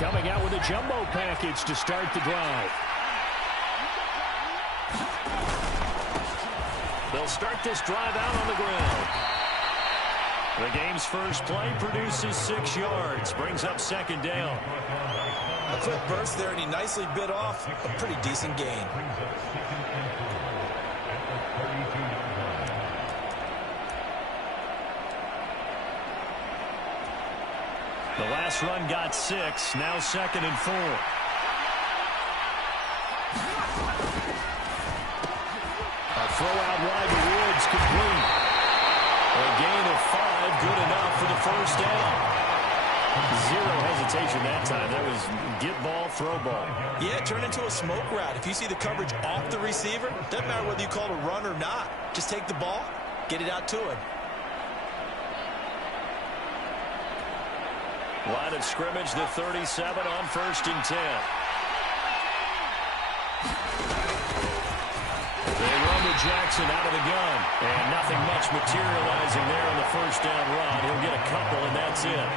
coming out with a jumbo package to start the drive. They'll start this drive out on the ground. The game's first play produces 6 yards, brings up second down. A quick burst there, and he nicely bit off a pretty decent gain. The last run got 6, now 2nd and 4. A throw out wide to Woods, complete. A gain of 5, good enough for the first down. Zero hesitation that time. That was get ball, throw ball. Yeah, it turned into a smoke route. If you see the coverage off the receiver, doesn't matter whether you call it a run or not. Just take the ball, get it out to him. Line of scrimmage, the 37 on 1st and 10. They run to Jackson out of the gun. And nothing much materializing there on the first down run. He'll get a couple, and that's it.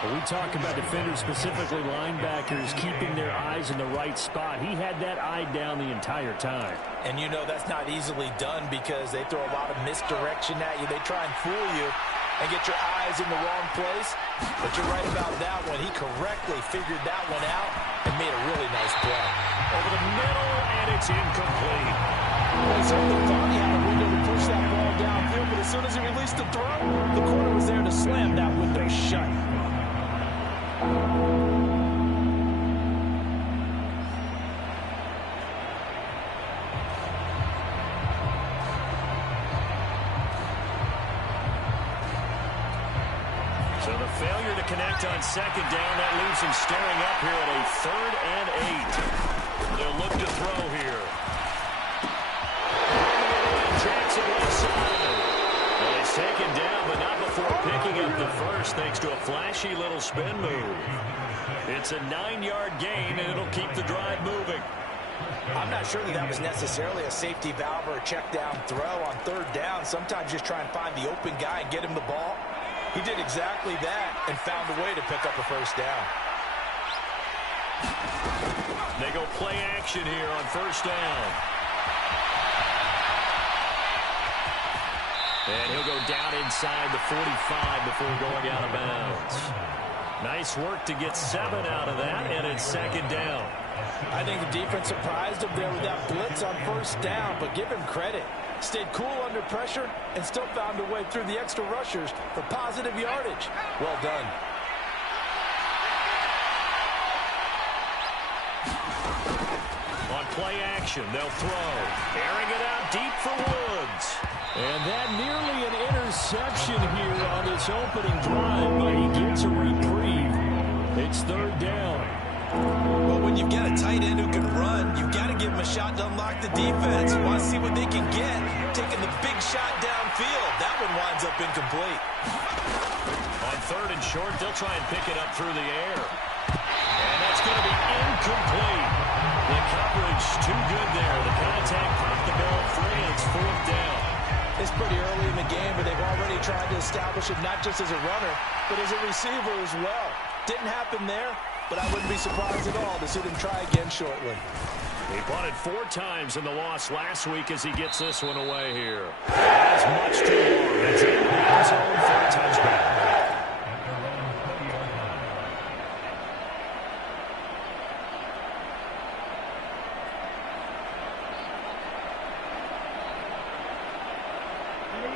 Well, we talk about defenders, specifically linebackers, keeping their eyes in the right spot. He had that eye down the entire time. And you know that's not easily done because they throw a lot of misdirection at you. They try and fool you and get your eyes in the wrong place. But you're right about that one. He correctly figured that one out and made a really nice play. Over the middle, and it's incomplete. Well, he certainly thought he had a window to push that ball downfield, but as soon as he released the throw, the corner was there to slam that window shut. So the failure to connect on 2nd down, that leaves him staring up here at a 3rd and 8. They'll look to throw here. Jackson left side. Well, it's taken down, but not before picking up the first, thanks to a flashy little spin move. It's a 9-yard gain, and it'll keep the drive moving. I'm not sure that was necessarily a safety valve or a check down throw on 3rd down. Sometimes just try and find the open guy and get him the ball. He did exactly that and found a way to pick up a first down. They go play action here on 1st down. And he'll go down inside the 45 before going out of bounds. Nice work to get 7 out of that, and it's 2nd down. I think the defense surprised him there with that blitz on 1st down, but give him credit. Stayed cool under pressure and still found a way through the extra rushers for positive yardage. Well done. On play action, they'll throw. Airing it out deep for Woods. And that nearly an interception here on this opening drive, but he gets a reprieve. It's 3rd down. Well, when you've got a tight end who can run, you've got to give him a shot to unlock the defense. You want to see what they can get, taking the big shot downfield. That one winds up incomplete. On 3rd and short, they'll try and pick it up through the air. And that's going to be incomplete. The coverage too good there. The contact popped the ball free, and it's 4th down. It's pretty early in the game, but they've already tried to establish it not just as a runner, but as a receiver as well. Didn't happen there, but I wouldn't be surprised at all to see them try again shortly. He punted 4 times in the loss last week as he gets this one away here. That is much too long. It's in the end zone for a touchback.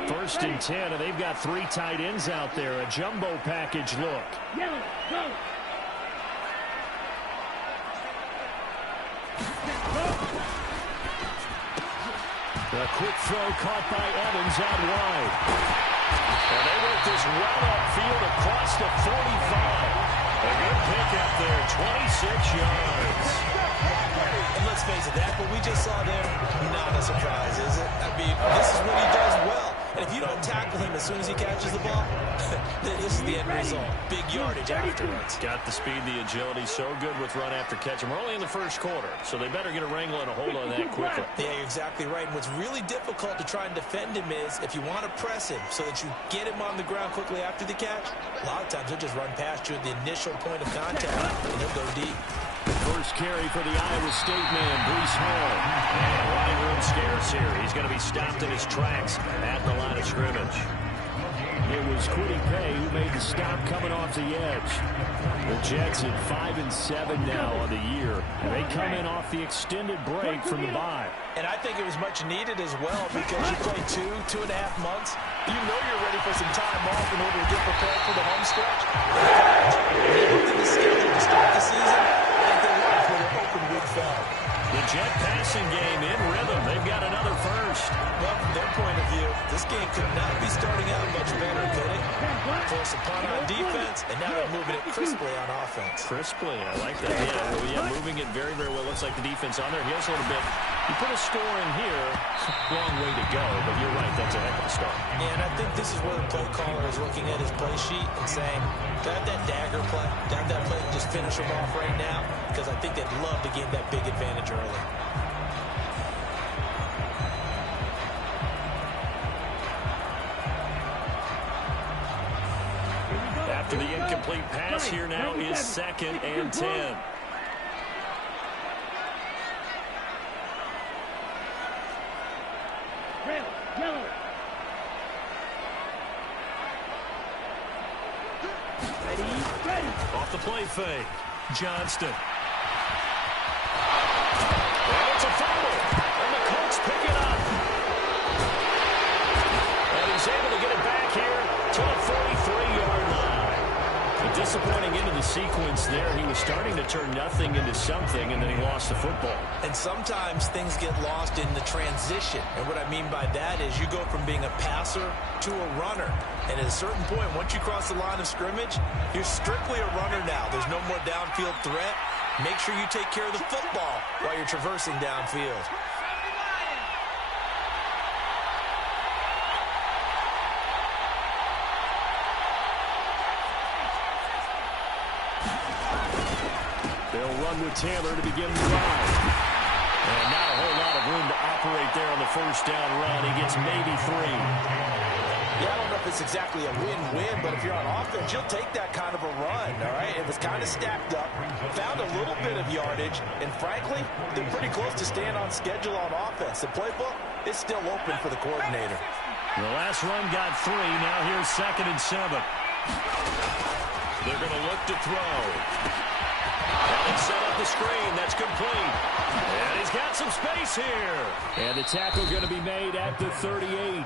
First and 10, and they've got 3 tight ends out there. A jumbo package look. Yellow, go. A quick throw caught by Evans out wide. And they work this well upfield across the 45. A good pickup there, 26 yards. And let's face it, that what we just saw there, not a surprise, is it? I mean, this is what he does well. And if you don't tackle him as soon as he catches the ball? This is the end result. Big yardage afterwards. Got the speed, the agility, so good with run after catch. And we're only in the first quarter, so they better get a wrangle and a hold on that quickly. Yeah, you're exactly right. And what's really difficult to try and defend him is if you want to press him so that you get him on the ground quickly after the catch, a lot of times he'll just run past you at the initial point of contact, and he'll go deep. First carry for the Iowa State man, Breece Hall. And running room scarce here. He's going to be stopped in his tracks at the line of scrimmage. It was Kwity Paye who made the stop coming off the edge. The Jets at 5-7 now on the year. And they come in off the extended break from the bye. And I think it was much needed as well because you play 2.5 months. You know you're ready for some time off in order to get prepared for the home stretch. They looked at the schedule to start the season, and they left where their open week fell. The Jet passing game in rhythm. They've got another first. Well, from their point of view, this game could not be starting out much better, could it? Force a punt on defense, and now they're moving it crisply on offense. Crisply, I like that. Yeah, moving it very, very well. Looks like the defense on their heels a little bit. You put a score in here, long way to go, but you're right, that's a heck of a start. Yeah, and I think this is where the play caller is looking at his play sheet and saying, grab that dagger play, grab that play and just finish him off right now, because I think they'd love to gain that big advantage early. After the incomplete pass, here now is 2nd and 10. Off the play fake. Johnston. And it's a fumble. And the Colts pick it up. And he's able to get it back here to the 43-yard line. A disappointing end of the sequence there. He was starting to turn nothing into something, and then he lost the football. And sometimes things get lost in the transition. And what I mean by that is you go from being a passer to a runner. And at a certain point, once you cross the line of scrimmage, you're strictly a runner now. There's no more downfield threat. Make sure you take care of the football while you're traversing downfield. They'll run with Taylor to begin the drive. And not a whole lot of room to operate there on the first down run. He gets maybe 3. Yeah, I don't know if it's exactly a win-win, but if you're on offense, you'll take that kind of a run, all right? It was kind of stacked up, found a little bit of yardage, and frankly, they're pretty close to staying on schedule on offense. The playbook is still open for the coordinator. The last run got 3. Now here's 2nd and 7. They're going to look to throw. And they set up the screen. That's complete. And he's got some space here. And the tackle going to be made at the 38.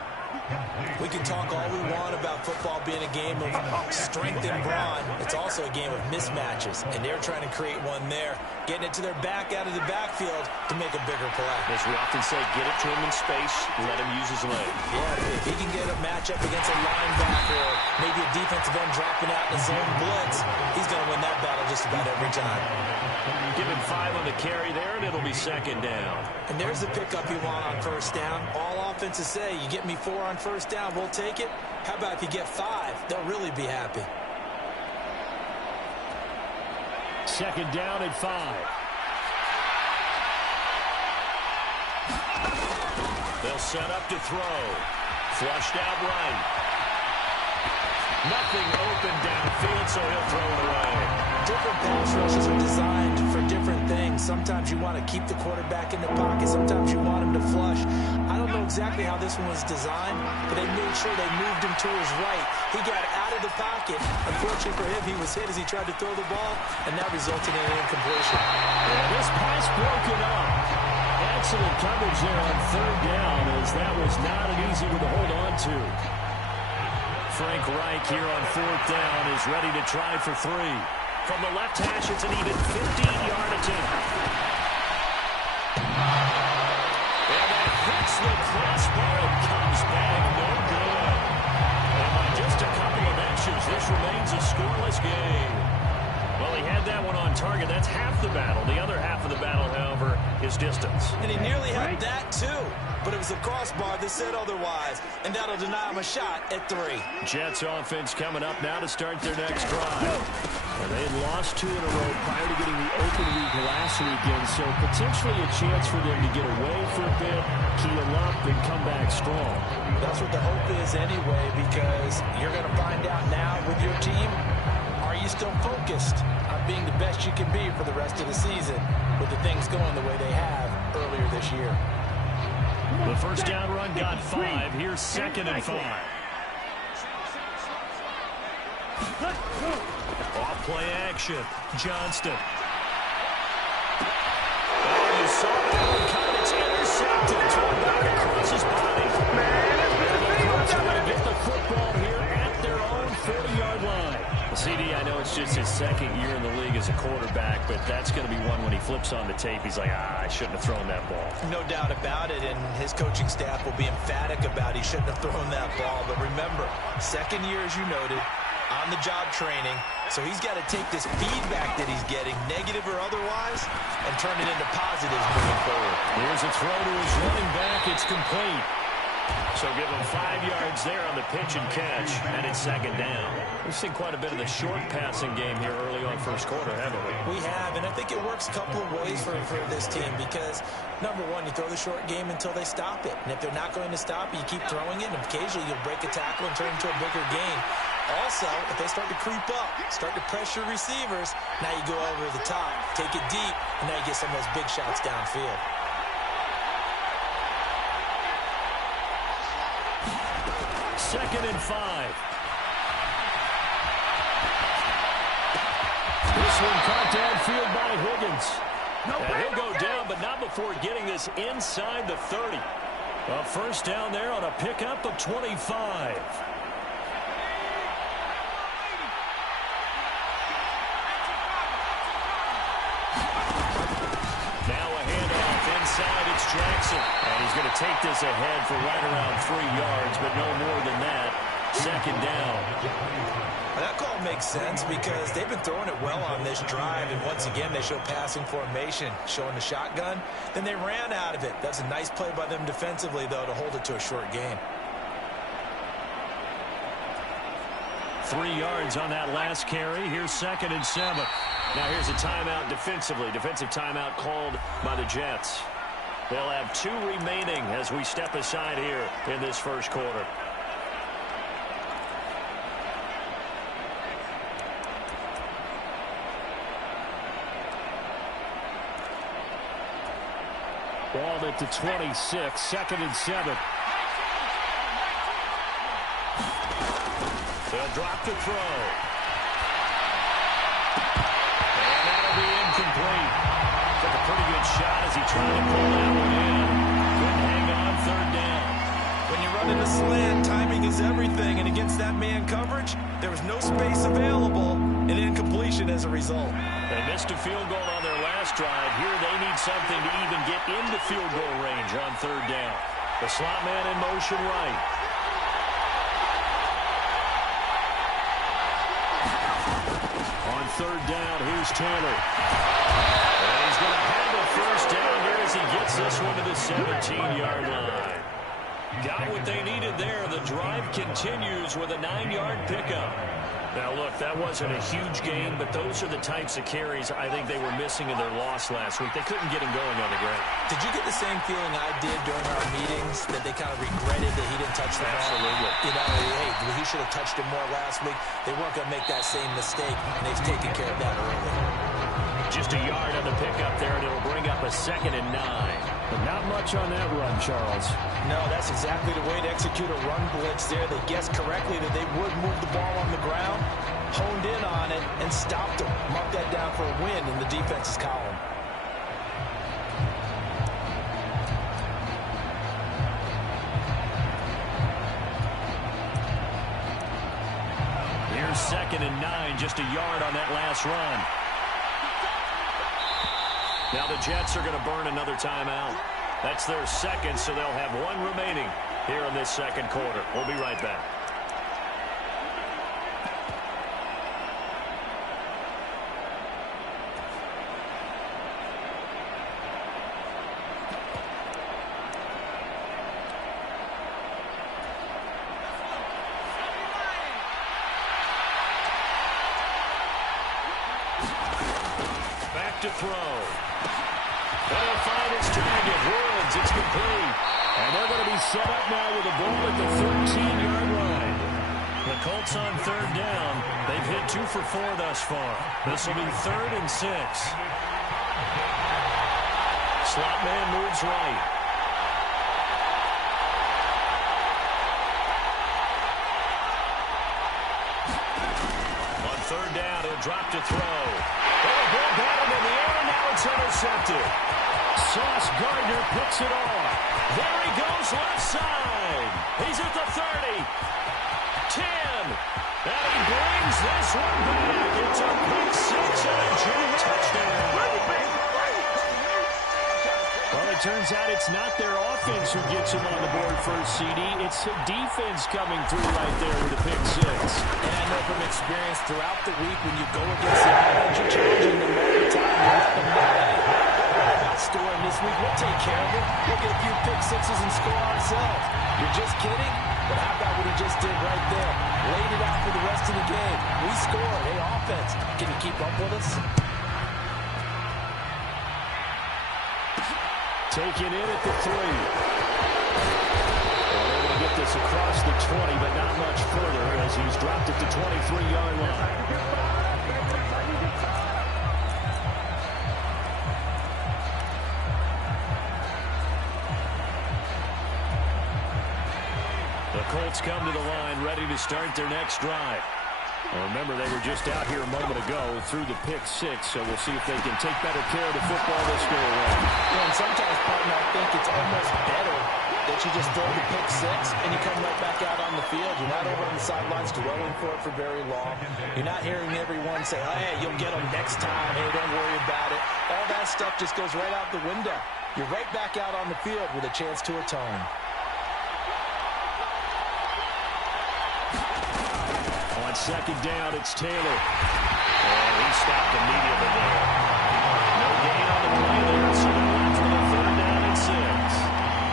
We can talk all we want about football being a game of strength and brawn. It's also a game of mismatches, and they're trying to create one there, getting it to their back out of the backfield to make a bigger play. As we often say, get it to him in space, let him use his leg. Yeah, if he can get a matchup against a linebacker or maybe a defensive end dropping out in a zone blitz, he's going to win that battle just about every time. Give him 5 on the carry there, and it'll be 2nd down. And there's the pickup you want on first down. All offenses say, you get me 4 on first down, we'll take it. How about if you get 5? They'll really be happy. 2nd down and 5. They'll set up to throw. Flushed out right. Nothing open downfield, so he'll throw it away. Different pass rushes are designed for different things. Sometimes you want to keep the quarterback in the pocket. Sometimes you want him to flush. I don't know exactly how this one was designed, but they made sure they moved him to his right. He got out of the pocket. Unfortunately for him, he was hit as he tried to throw the ball, and that resulted in an incompletion. And this pass broken up. Excellent coverage there on 3rd down, as that was not an easy one to hold on to. Frank Reich here on 4th down is ready to try for 3. From the left hash, it's an even 15-yard attempt. And that hits the crossbar and comes back no good. And by just a couple of inches, this remains a scoreless game. Well, he had that one on target. That's half the battle. The other half of the battle, however, is distance. And he nearly had that, too. but it was a crossbar that said otherwise, and that'll deny him a shot at 3. Jets offense coming up now to start their next drive. And they had lost 2 in a row prior to getting the open week last weekend, so potentially a chance for them to get away for a bit, keel up, and come back strong. That's what the hope is anyway, because you're going to find out now with your team, are you still focused on being the best you can be for the rest of the season with the things going the way they have earlier this year? The first down run got 5. Here's 2nd and 5. Off play action. Johnston. Oh, you saw that one coming. It's intercepted. Thrown back across his body. The Colts are going to get the football here at their own 40-yard line. CD, I know it's just his 2nd year in the league as a quarterback, but that's going to be one when he flips on the tape. He's like, I shouldn't have thrown that ball. No doubt about it, and his coaching staff will be emphatic about he shouldn't have thrown that ball. But remember, 2nd year, as you noted, on-the-job training, so he's got to take this feedback that he's getting, negative or otherwise, and turn it into positives moving forward. Here's a throw to his running back. It's complete. So give him 5 yards there on the pitch and catch, and it's 2nd down. We've seen quite a bit of the short passing game here early on first quarter, haven't we? We have, and I think it works a couple of ways for this team because, number one, you throw the short game until they stop it. And if they're not going to stop it, you keep throwing it, and occasionally you'll break a tackle and turn it into a bigger gain. Also, if they start to creep up, start to pressure receivers, now you go over the top, take it deep, and now you get some of those big shots downfield. Second and 5. This one caught downfield by Higgins. And he'll go down, but not before getting this inside the 30. A first down there on a pickup of 25. Inside, it's Jackson. And he's going to take this ahead for right around 3 yards, but no more than that. 2nd down. That call makes sense because they've been throwing it well on this drive, and once again, they show passing formation, showing the shotgun. Then they ran out of it. That's a nice play by them defensively, though, to hold it to a short gain. 3 yards on that last carry. Here's 2nd and 7. Now here's a timeout defensively. Defensive timeout called by the Jets. They'll have 2 remaining as we step aside here in this first quarter. Ball at the 26, 2nd and 7. They'll drop the throw. And that'll be incomplete. Took a pretty good shot as he tried to pull that one in. Couldn't hang on, 3rd down. When you run in a slant, timing is everything. And against that man coverage, there was no space available, and incompletion as a result. They missed a field goal on their last drive. Here they need something to even get into field goal range on 3rd down. The slot man in motion right. On 3rd down, here's Taylor. And he's going to have a first down here as he gets this one to the 17-yard line. Got what they needed there. The drive continues with a 9-yard pickup. Now, look, that wasn't a huge gain, but those are the types of carries I think they were missing in their loss last week. They couldn't get him going on the ground. Did you get the same feeling I did during our meetings, that they kind of regretted that he didn't touch the ball? Absolutely. You know, hey, he should have touched it more last week. They weren't going to make that same mistake, and they've taken care of that early. Just a yard on the pickup there, and it'll bring up a 2nd and 9. But not much on that run, Charles. No, that's exactly the way to execute a run blitz there. They guessed correctly that they would move the ball on the ground, honed in on it, and stopped them. Marked that down for a win in the defense's column. Here's 2nd and 9, just a yard on that last run. Now the Jets are going to burn another timeout. That's their 2nd, so they'll have 1 remaining here in this 2nd quarter. We'll be right back. to throw. They'll find his target. Woods, it's complete. And they're going to be set up now with the ball at the 13-yard line. The Colts on third down. They've hit 2 for 4 thus far. This will be 3rd and 6. Slot man moves right. On third down, he'll drop to throw. The ball batted in the air, and now it's intercepted. Sauce Gardner picks it off. There he goes, left side. He's at the 30. 10. And he brings this one back. It's a pick 6 and a jet touchdown. Well, it turns out it's not their offense who gets him on the board first, CD. It's the defense coming through right there with a pick 6. And I know from experience throughout the week when you go against the offense, you're challenging them all the time. You let them know, hey, about scoring this week. We'll take care of it. We'll get a few pick 6s and score ourselves. You're just kidding? But how about what he just did right there? Laid it out for the rest of the game. We scored. Hey, offense, can you keep up with us? Taken in at the 3. They're able to get this across the 20, but not much further as he's dropped at the 23-yard line. The Colts come to the line, ready to start their next drive. Well, remember, they were just out here a moment ago through the pick 6, so we'll see if they can take better care of the football this go around. And sometimes, partner, I think it's almost better that you just throw the pick 6 and you come right back out on the field. You're not over on the sidelines dwelling for it for very long. You're not hearing everyone say, oh, hey, you'll get them next time. Hey, don't worry about it. All that stuff just goes right out the window. You're right back out on the field with a chance to atone. On second down, it's Taylor. And he stopped immediately there. No gain on the play there, so they're on for the 3rd down and 6.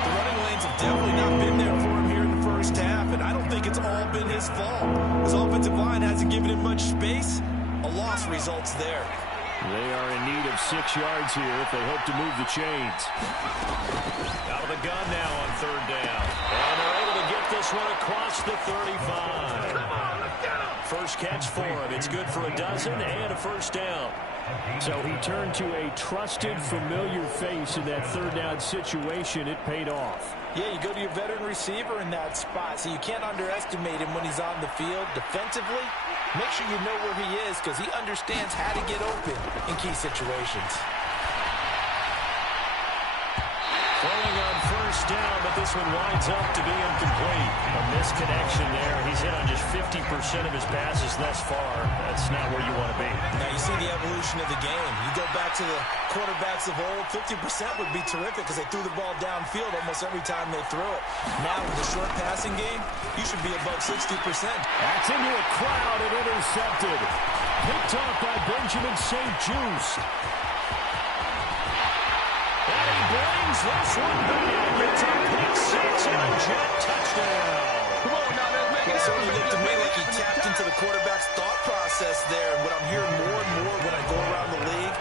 The running lanes have definitely not been there for him here in the first half, and I don't think it's all been his fault. His offensive line hasn't given him much space. A loss results there. They are in need of 6 yards here if they hope to move the chains. Out of the gun now on 3rd down. And they're able to get this one across the 35. First catch for him. It's good for a dozen and a 1st down. So he turned to a trusted, familiar face in that 3rd down situation. It paid off. Yeah, you go to your veteran receiver in that spot, so you can't underestimate him when he's on the field. Defensively, make sure you know where he is because he understands how to get open in key situations. Throwing on 1st down, but this one winds up to be incomplete. A misconnection there. He's hit on just 50% of his passes thus far. That's not where you want to be. Now you see the evolution of the game. You go back to the quarterbacks of old, 50% would be terrific because they threw the ball downfield almost every time they threw it. Now with the short passing game, you should be above 60%. That's into a crowd and intercepted. Picked off by Benjamin St. Just. And he brings this one back. It's a pick 6 and a jet touchdown. Come on now, let's make it. It certainly looked to me like he tapped into the quarterback's thought process there. And what I'm hearing more and more when I go around the league,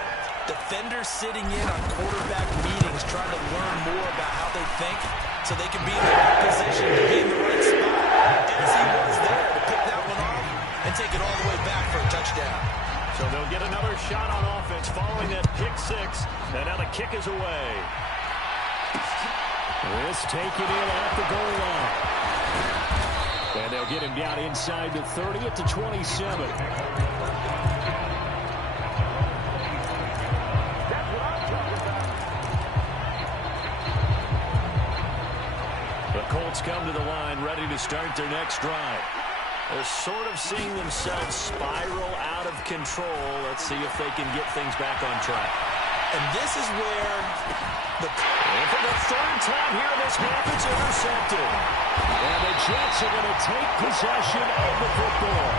defenders sitting in on quarterback meetings trying to learn more about how they think so they can be in the right position to be in the right spot. As he was there to pick that one off and take it all the way back for a touchdown. So they'll get another shot on offense following that pick 6. And now the kick is away. This taken in at the goal line. And they'll get him down inside the 30 at the 27. The Colts come to the line ready to start their next drive. They're sort of seeing themselves spiral out of control. Let's see if they can get things back on track. And this is where and for the 3rd time here in this half, it's intercepted. And the Jets are going to take possession of the football.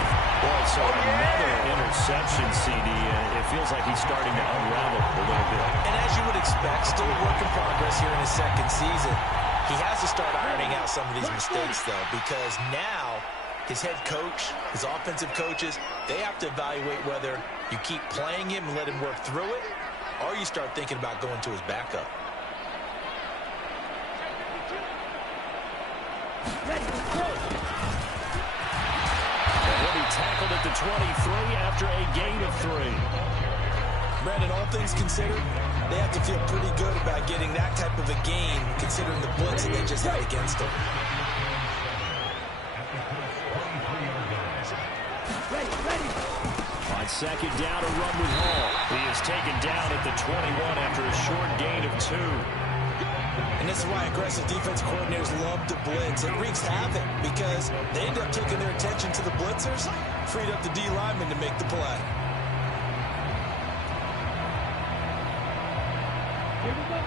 Boy, so another interception, CD. It feels like he's starting to unravel a little bit. And as you would expect, still a work in progress here in his 2nd season. He has to start ironing out some of these mistakes, though, because now his head coach, his offensive coaches, they have to evaluate whether you keep playing him and let him work through it, or you start thinking about going to his backup. And he'll be tackled at the 23 after a gain of 3. Brandon, all things considered, they have to feel pretty good about getting that type of a gain, considering the blitz that they just had against them. On second down, a run with Hall. He is taken down at the 21 after a short gain of 2. And this is why aggressive defense coordinators love to blitz. It wreaks havoc because they end up taking their attention to the blitzers, freed up the D lineman to make the play.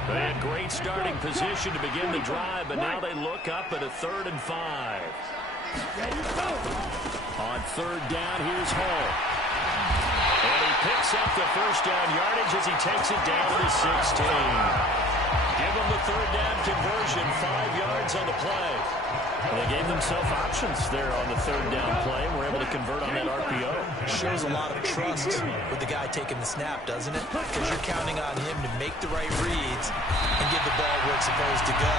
They had great starting position to begin the drive, but now they look up at a 3rd and 5. On 3rd down, here's Hall. And he picks up the first down yardage as he takes it down to the 16. Give them the 3rd down conversion, 5 yards on the play. Well, they gave themselves options there on the 3rd down play and were able to convert on that RPO. Shows a lot of trust with the guy taking the snap, doesn't it? Because you're counting on him to make the right reads and get the ball where it's supposed to go.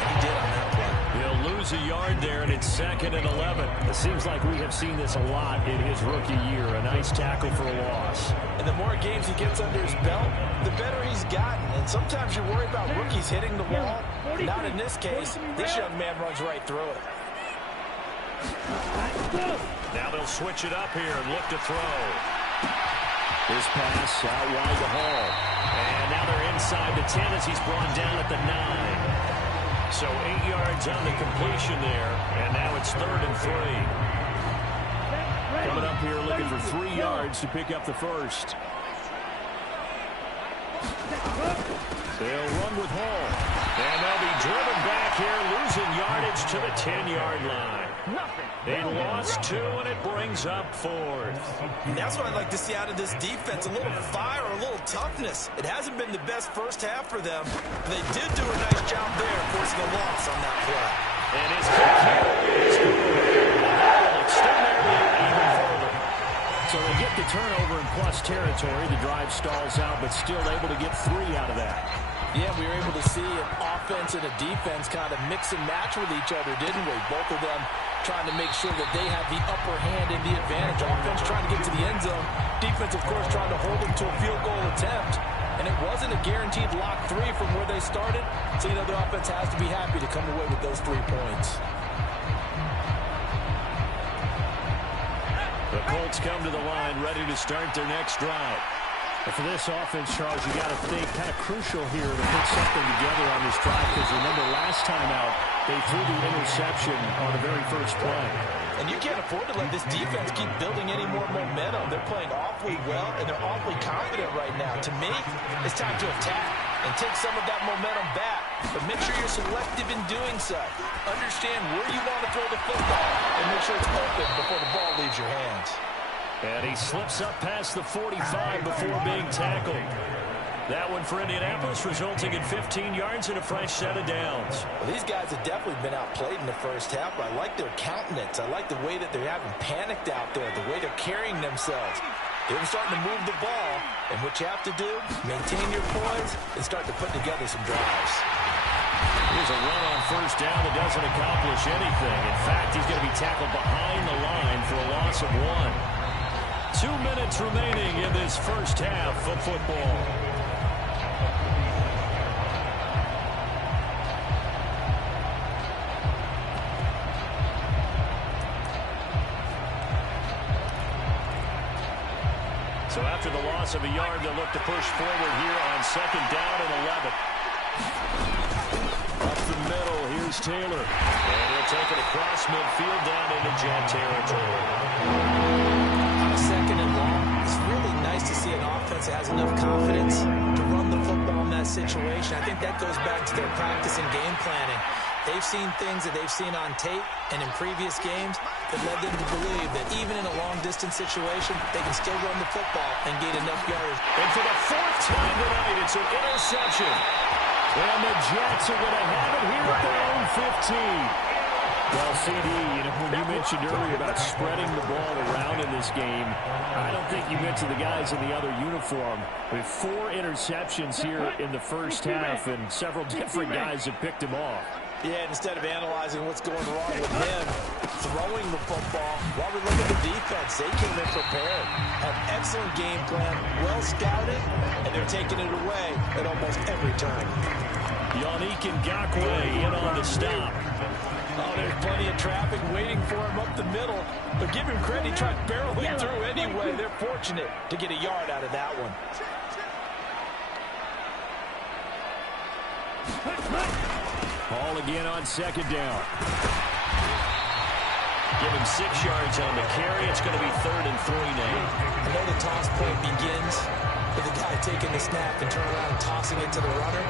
And he did on that play. He'll lose a yard there, and it's 2nd and 11. It seems like we have seen this a lot in his rookie year. A nice tackle for a loss. And the more games he gets under his belt, the better he's gotten. And sometimes you're worried about rookies hitting the wall. Not in this case. This young man runs right through it. Now they'll switch it up here and look to throw. This pass out wide to Hall. And now they're inside the 10 as he's brought down at the 9. So 8 yards on the completion there. And now it's 3rd and 3. Coming up here looking for 3 yards to pick up the first. They'll run with Hall. And they'll be driven back here, losing yardage to the 10-yard line. They lost 2, and it brings up 4th. And that's what I'd like to see out of this defense, a little fire, a little toughness. It hasn't been the best first half for them. They did do a nice job there, forcing a loss on that play. And his kick here is good. They'll extend their lead even further. So they get the turnover in plus territory. The drive stalls out, but still able to get 3 out of that. Yeah, we were able to see an offense and a defense kind of mix and match with each other, didn't we? Both of them trying to make sure that they have the upper hand and the advantage. Offense trying to get to the end zone. Defense, of course, trying to hold them to a field goal attempt. And it wasn't a guaranteed lock 3 from where they started. So, you know, the offense has to be happy to come away with those 3 points. The Colts come to the line, ready to start their next drive. But for this offense, Charles, you got to think kind of crucial here to put something together on this drive, because remember last time out, they threw the interception on the very first play. And you can't afford to let this defense keep building any more momentum. They're playing awfully well, and they're awfully confident right now. To me, it's time to attack and take some of that momentum back. But make sure you're selective in doing so. Understand where you want to throw the football, and make sure it's open before the ball leaves your hands. And he slips up past the 45 before being tackled. That one for Indianapolis, resulting in 15 yards and a fresh set of downs. Well, these guys have definitely been outplayed in the first half, but I like their countenance. I like the way that they're having panicked out there, the way they're carrying themselves. They're starting to move the ball, and what you have to do, maintain your poise and start to put together some drives. Here's a run on first down that doesn't accomplish anything. In fact, he's going to be tackled behind the line for a loss of 1. 2 minutes remaining in this first half of football. So after the loss of a yard, they'll look to push forward here on 2nd down and 11. Up the middle, here's Taylor. And he'll take it across midfield down into jet territory. 2nd and long. It's really nice to see an offense that has enough confidence to run the football in that situation. I think that goes back to their practice and game planning. They've seen things that they've seen on tape and in previous games that led them to believe that even in a long-distance situation, they can still run the football and gain enough yards. And for the 4th time tonight, it's an interception. And the Jets are going to have it here at their own 15. Well, CD, when you mentioned earlier about spreading the ball around in this game, I don't think you mentioned the guys in the other uniform. With 4 interceptions here in the first half, and several different guys have picked him off. Yeah, and instead of analyzing what's going wrong with him, throwing the football, while we look at the defense, they came in prepared. An excellent game plan, well scouted, and they're taking it away at almost every turn. Yannick Ngakoue in on the stop. Oh, there's plenty of traffic waiting for him up the middle. But give him credit, he tried barreling through anyway. They're fortunate to get a yard out of that one. Ball again on second down. Give him 6 yards on the carry. It's going to be 3rd and 3 now. I know the toss play begins with the guy taking the snap and turning around and tossing it to the runner.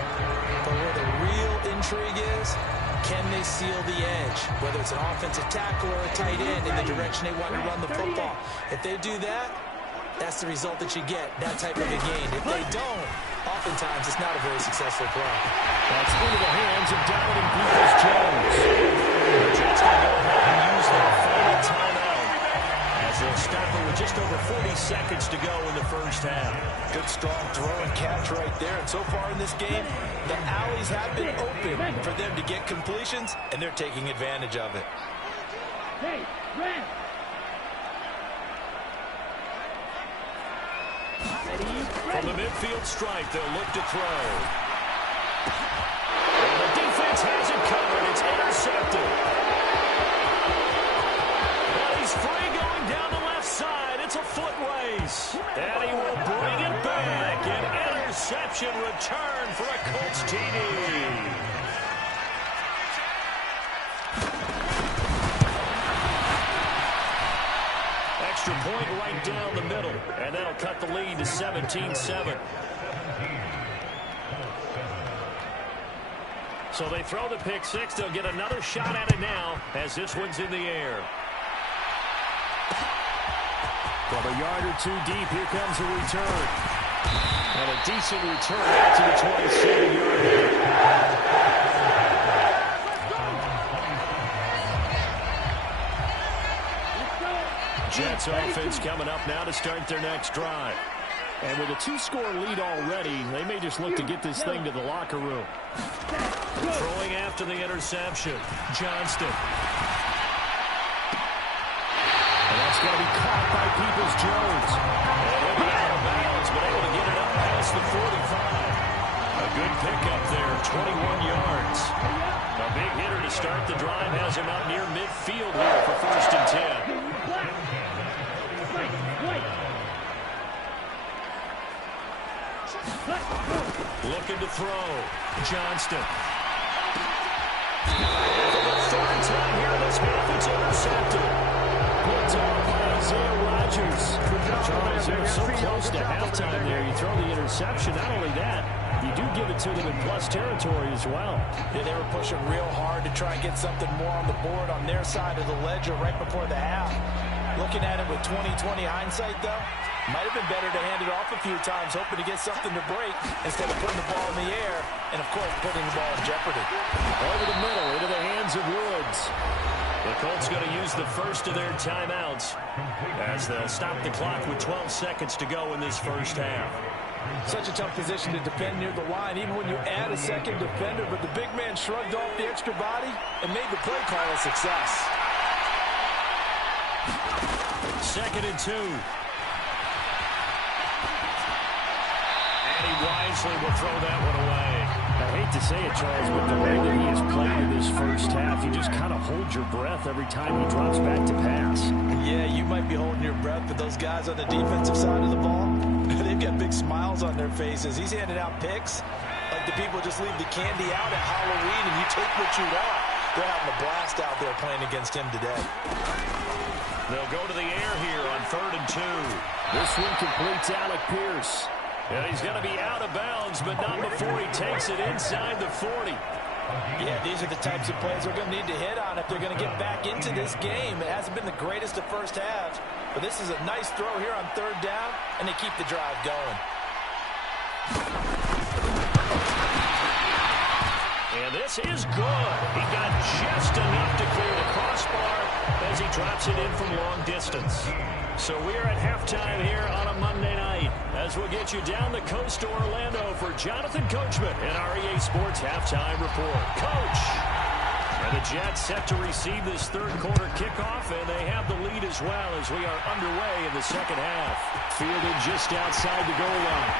But where the real intrigue is, can they seal the edge? Whether it's an offensive tackle or a tight end in the direction they want to run the football. If they do that, that's the result that you get, that type of a gain. If they don't, oftentimes it's not a very successful play. That's into the hands of Donovan Peoples-Jones. The Jets going to go ahead and use their final timeout as they'll stop it with just over 40 seconds to go in the first half. Good, strong throw and catch right there. And so far in this game, the alleys have been open for them to get completions, and they're taking advantage of it. Hey, Ren! From the midfield stripe, they'll look to throw. And the defense has it covered. It's intercepted. But he's free going down the left side. It's a foot race. And he will bring it back. An interception return for a Colts TD. Extra point right down the middle, and that'll cut the lead to 17-7. So they throw the pick six. They'll get another shot at it now as this one's in the air. From a yard or 2 deep, here comes a return. And a decent return out to the 27-yard line. Jets offense coming up now to start their next drive. And with a 2-score lead already, they may just look to get this thing to the locker room. Throwing after the interception, Johnston. And that's going to be caught by Peoples-Jones. And he'll be out of bounds, but able to get it up past the 45. A good pickup there, 21 yards. A big hitter to start the drive has him out near midfield here for 1st and 10. Looking to throw. Johnston. And for the 3rd time here in this half, it's intercepted. Picked off by Isaiah Rodgers. Charles, they're so close to halftime there. You throw the interception. Not only that, you do give it to them in plus territory as well. Yeah, they were pushing real hard to try and get something more on the board on their side of the ledger right before the half. Looking at it with 20/20 hindsight, though, might have been better to hand it off a few times, hoping to get something to break instead of putting the ball in the air and, of course, putting the ball in jeopardy. Over the middle, into the hands of Woods. The Colts going to use the first of their timeouts as they'll stop the clock with 12 seconds to go in this first half. Such a tough position to defend near the line, even when you add a second defender, but the big man shrugged off the extra body and made the play call a success. 2nd and 2. And he wisely will throw that one away. I hate to say it, Charles, but the way that he has played in this first half, you just kind of hold your breath every time he drops back to pass. Yeah, you might be holding your breath, but those guys on the defensive side of the ball, they've got big smiles on their faces. He's handing out picks like the people just leave the candy out at Halloween and you take what you want. They're having a blast out there playing against him today. They'll go to the air here on 3rd and 2. This one completes Alec Pierce. And he's going to be out of bounds, but not before he takes it inside the 40. Yeah, these are the types of plays they're going to need to hit on if they're going to get back into this game. It hasn't been the greatest of first halves, but this is a nice throw here on 3rd down, and they keep the drive going. And this is good. He got just enough to clear the crossbar as he drops it in from long distance. So we're at halftime here on a Monday night as we'll get you down the coast to Orlando for Jonathan Coachman in our EA Sports Halftime Report. Coach! And the Jets set to receive this third quarter kickoff, and they have the lead as well as we are underway in the second half. Fielded just outside the goal line.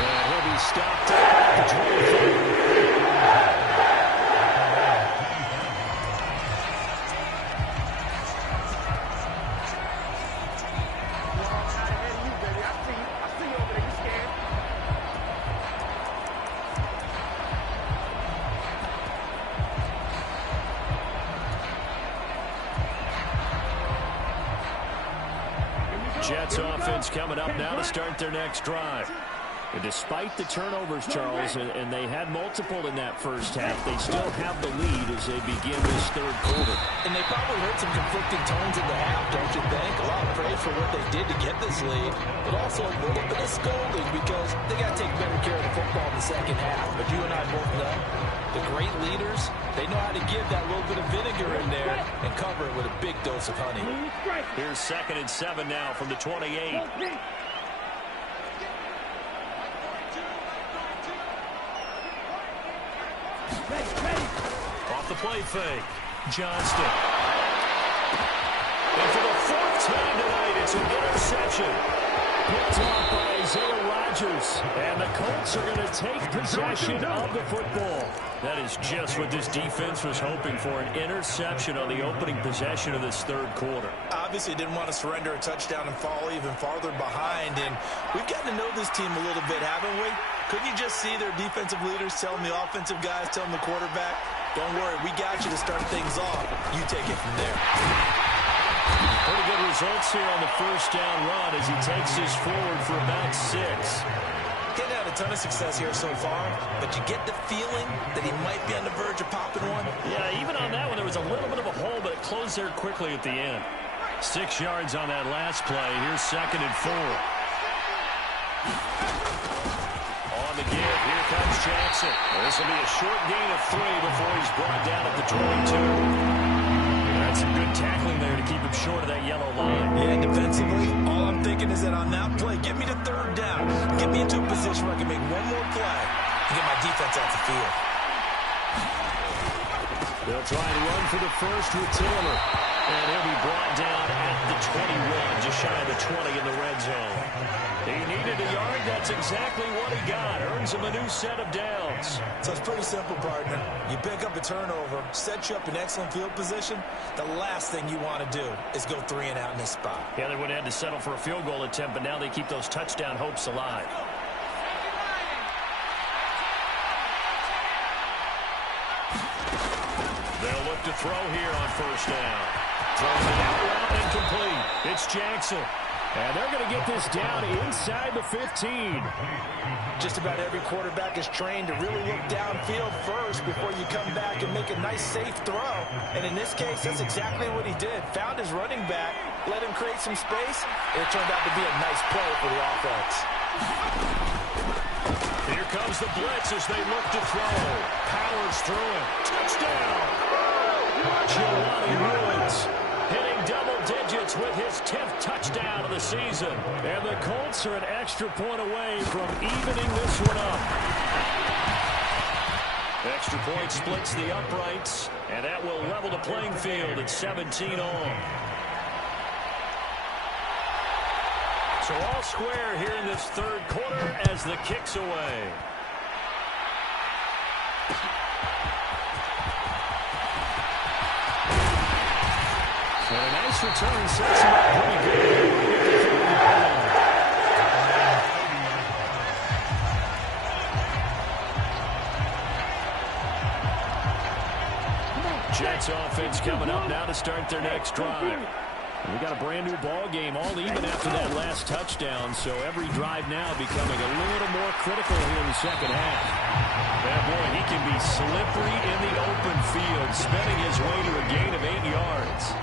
And he'll be stopped at the 25. Jets offense coming up now to start their next drive. And despite the turnovers, Charles, and they had multiple in that first half, they still have the lead as they begin this third quarter. And they probably heard some conflicting tones in the half, don't you think? A lot of praise for what they did to get this lead, but also a little bit of scolding because they got to take better care of the football in the second half. But you and I both know the great leaders, they know how to give that little bit of vinegar in there and cover it with a big dose of honey. Here's 2nd and 7 now from the 28. Off the play fake. Johnston. And for the 4th time tonight, it's an interception. Picked off by Isaiah Rodgers. And the Colts are going to take possession of the football. That is just what this defense was hoping for, an interception on the opening possession of this third quarter. Obviously didn't want to surrender a touchdown and fall even farther behind. And we've gotten to know this team a little bit, haven't we? Couldn't you just see their defensive leaders telling the offensive guys, telling the quarterback, don't worry, we got you to start things off. You take it from there. Pretty good results here on the first down run as he takes this forward for about 6. Getting had a ton of success here so far, but you get the feeling that he might be on the verge of popping one. Yeah, even on that one, there was a little bit of a hole, but it closed there quickly at the end. 6 yards on that last play. Here's 2nd and 4. On the give, here comes Jackson. This will be a short gain of 3 before he's brought down at the 22. That's some good tackling there to keep him short of that yellow line. Yeah, defensively, all I'm thinking is that on that play, get me to 3rd down. Get me into a position where I can make one more play and get my defense off the field. They'll try and run for the first with Taylor. And he'll be brought down at the 21, just shy of the 20 in the red zone. He needed a yard. That's exactly what he got. Earns him a new set of downs. So it's pretty simple, partner. You pick up a turnover, set you up in excellent field position. The last thing you want to do is go 3 and out in this spot. Yeah, they would have had to settle for a field goal attempt, but now they keep those touchdown hopes alive. They'll look to throw here on first down. Throws it out route incomplete. It's Jackson. And they're going to get this down inside the 15. Just about every quarterback is trained to really look downfield first before you come back and make a nice, safe throw. And in this case, that's exactly what he did. Found his running back, let him create some space, and it turned out to be a nice play for the offense. Here comes the blitz as they look to throw. Powers through it. Touchdown! Jelani Woods hitting double digits with his 10th touchdown of the season. And the Colts are an extra point away from evening this one up. Extra point splits the uprights, and that will level the playing field at 17 all. So all square here in this third quarter as the kick's away. And a nice return sets him up pretty good. Jets offense coming up now to start their next drive. We got a brand new ball game, all even after that last touchdown, so every drive now becoming a little more critical here in the second half. That boy, he can be slippery in the open field, spinning his way to a gain of 8 yards.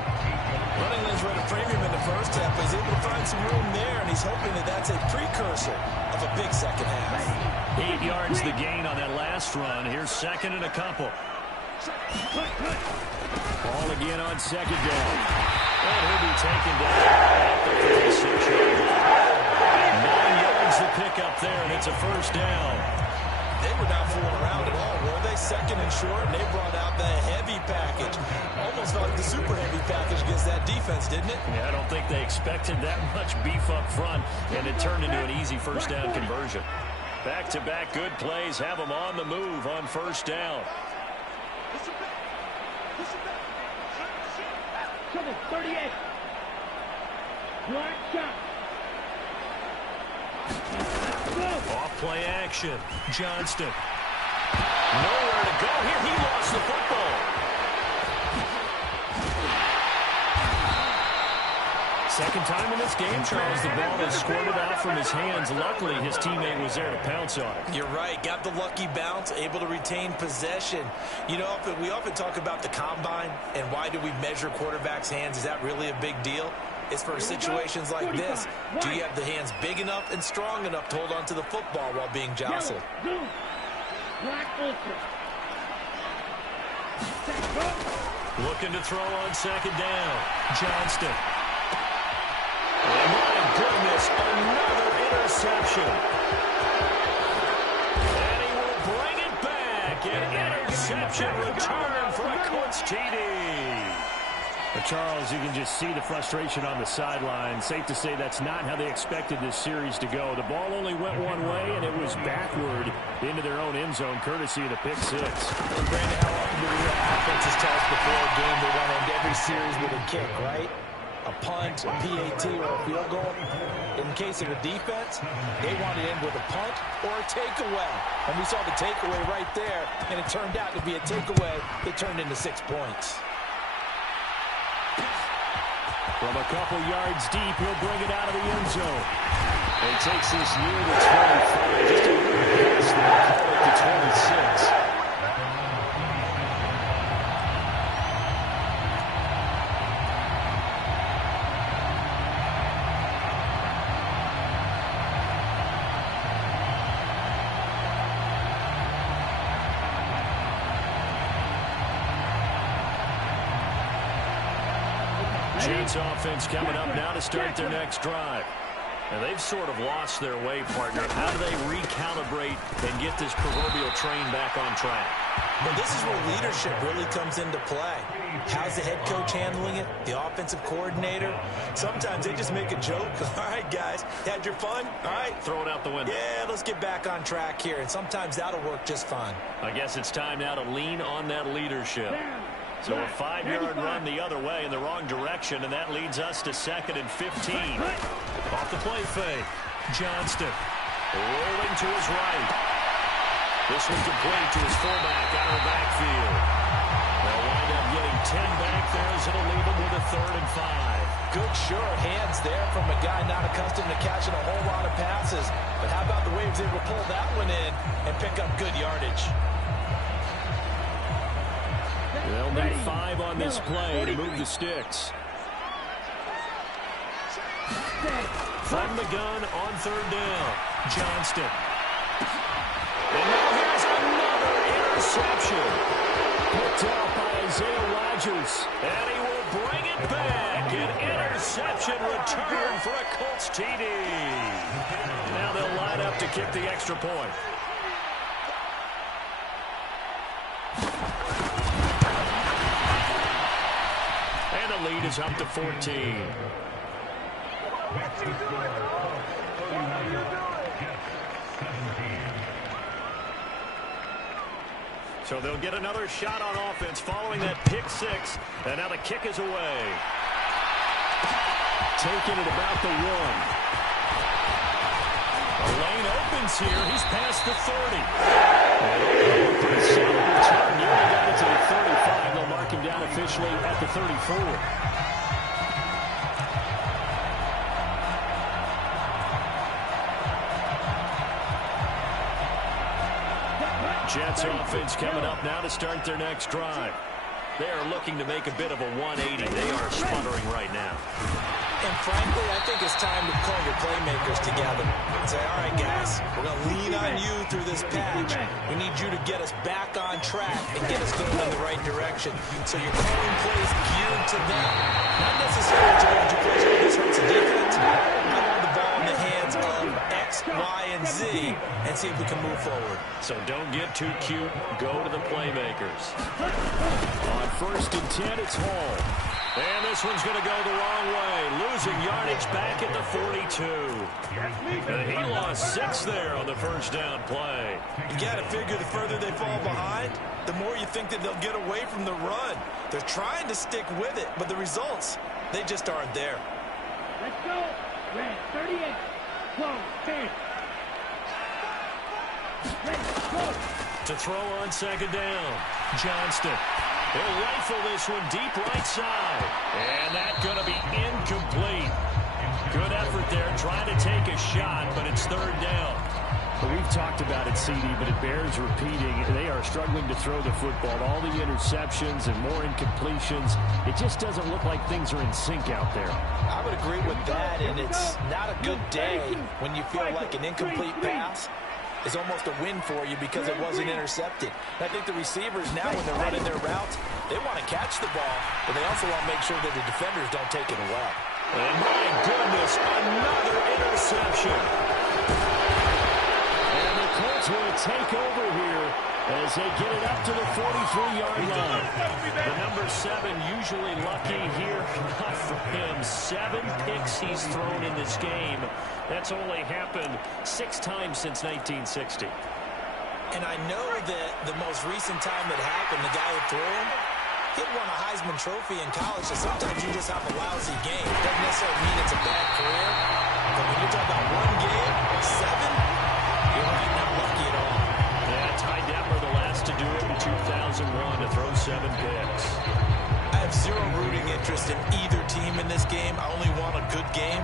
Running lanes ready to frame him in the first half, but he's able to find some room there, and he's hoping that that's a precursor of a big second half. 8 yards the gain on that last run. Here's second and a couple. Ball again on second down. And he'll be taken down at the 36-yard line. 9 yards to pick up there, and it's a first down. They were not fooling around at all, were they? Second and short, and they brought out the heavy package. Almost felt like the super heavy package against that defense, didn't it? Yeah, I don't think they expected that much beef up front, and it turned into an easy first down conversion. Back-to-back good plays have them on the move on first down. Trouble, 38. Black shot. Off play action. Johnston. Nowhere to go here. He lost the football. Second time in this game, Charles, the ball has squirted out from his hands. Luckily, his teammate was there to pounce on it. You're right. Got the lucky bounce, able to retain possession. You know, we often talk about the combine and why do we measure quarterbacks' hands. Is that really a big deal? It's for situations like this. Do you have the hands big enough and strong enough to hold on to the football while being jostled? Looking to throw on second down. Johnston. And my goodness, another interception. And he will bring it back. An interception return for a Colts TD. Charles, you can just see the frustration on the sideline. Safe to say that's not how they expected this series to go. The ball only went one way, and it was backward into their own end zone, courtesy of the pick six. And Brandon, how often do we have offenses tell us before a game they want to end every series with a kick, right? A punt, a PAT, or a field goal. In case of a defense, they want to end with a punt or a takeaway. And we saw the takeaway right there, and it turned out to be a takeaway that turned into 6 points. From a couple yards deep, he'll bring it out of the end zone. And takes this near the 25, just a little past that, call it the 26. Jets offense coming up now to start their next drive. And they've sort of lost their way, partner. How do they recalibrate and get this proverbial train back on track? Well, this is where leadership really comes into play. How's the head coach handling it? The offensive coordinator? Sometimes they just make a joke. All right, guys, had your fun? All right. Throw it out the window. Yeah, let's get back on track here. And sometimes that'll work just fine. I guess it's time now to lean on that leadership. So a 5-yard run the other way in the wrong direction, and that leads us to 2nd and 15. Off the play fake. Johnston rolling to his right. This one complete to his fullback out of the backfield. They'll wind up getting 10 back there as it'll leave him with a 3rd and 5. Good, sure hands there from a guy not accustomed to catching a whole lot of passes. But how about the way he was able to pull that one in and pick up good yardage? They'll need 5 on this play to move the sticks. From the gun on 3rd down. Johnston. And now here's another interception. Picked up by Isaiah Rodgers. And he will bring it back. An interception return for a Colts TD. Now they'll line up to kick the extra point. The lead is up to 14. So they'll get another shot on offense following that pick six. And now the kick is away. Taking it about the 1. The lane opens here. He's past the 30. And pretty solid return. Nearly got it to the 35. They'll mark him down officially at the 34. Jets offense coming up now to start their next drive. They are looking to make a bit of a 180. They are sputtering right now. And frankly, I think it's time to call your playmakers together and say, all right, guys, we're going to lean on you through this patch. We need you to get us back on track and get us going in the right direction. So you're calling plays geared to them. Not necessarily to what you play. This hurts the defense. I want the ball in the hands of X, Y, and Z and see if we can move forward. So don't get too cute. Go to the playmakers. On 1st and 10, it's Hall. And this one's going to go the wrong way. Losing yardage back at the 42. And he lost 6 there on the first down play. You got to figure the further they fall behind, the more you think that they'll get away from the run. They're trying to stick with it, but the results, they just aren't there. Let's go. Red 38. Close. 10. Let's go. To throw on 2nd down. Johnston. He'll rifle this one deep right side. And that's going to be incomplete. Good effort there, trying to take a shot, but it's 3rd down. Well, we've talked about it, CD, but it bears repeating. They are struggling to throw the football. All the interceptions and more incompletions. It just doesn't look like things are in sync out there. I would agree with that, and it's not a good day when you feel like an incomplete pass is almost a win for you because it wasn't intercepted. And I think the receivers now, when they're running their routes, they want to catch the ball, but they also want to make sure that the defenders don't take it away. And my goodness, another interception. And the Colts will take over here as they get it up to the 43-yard line. The number 7 usually lucky here. Not for him. 7 picks he's thrown in this game. That's only happened 6 times since 1960. And I know that the most recent time that happened, the guy who threw him, he won a Heisman Trophy in college, so sometimes you just have a lousy game. Doesn't necessarily mean it's a bad career, but when you're talking about 1 game, 7, you're right, not lucky at all. Yeah, Ty Detmer, the last to do it in 2001, to throw 7 picks. I have zero rooting interest in either team in this game. I only want a good game.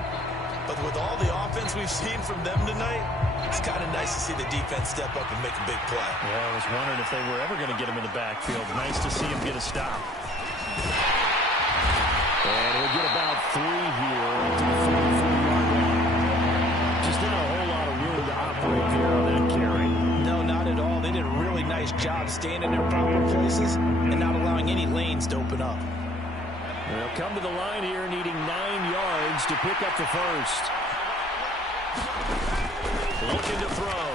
But with all the offense we've seen from them tonight, it's kind of nice to see the defense step up and make a big play. Yeah, I was wondering if they were ever going to get him in the backfield. Nice to see him get a stop. And he'll get about 3 here to the 44-yard line. Just not a whole lot of room to operate there on that carry. No, not at all. They did a really nice job staying in their proper places and not allowing any lanes to open up. They'll come to the line here needing 9 yards to pick up the first. Looking to throw.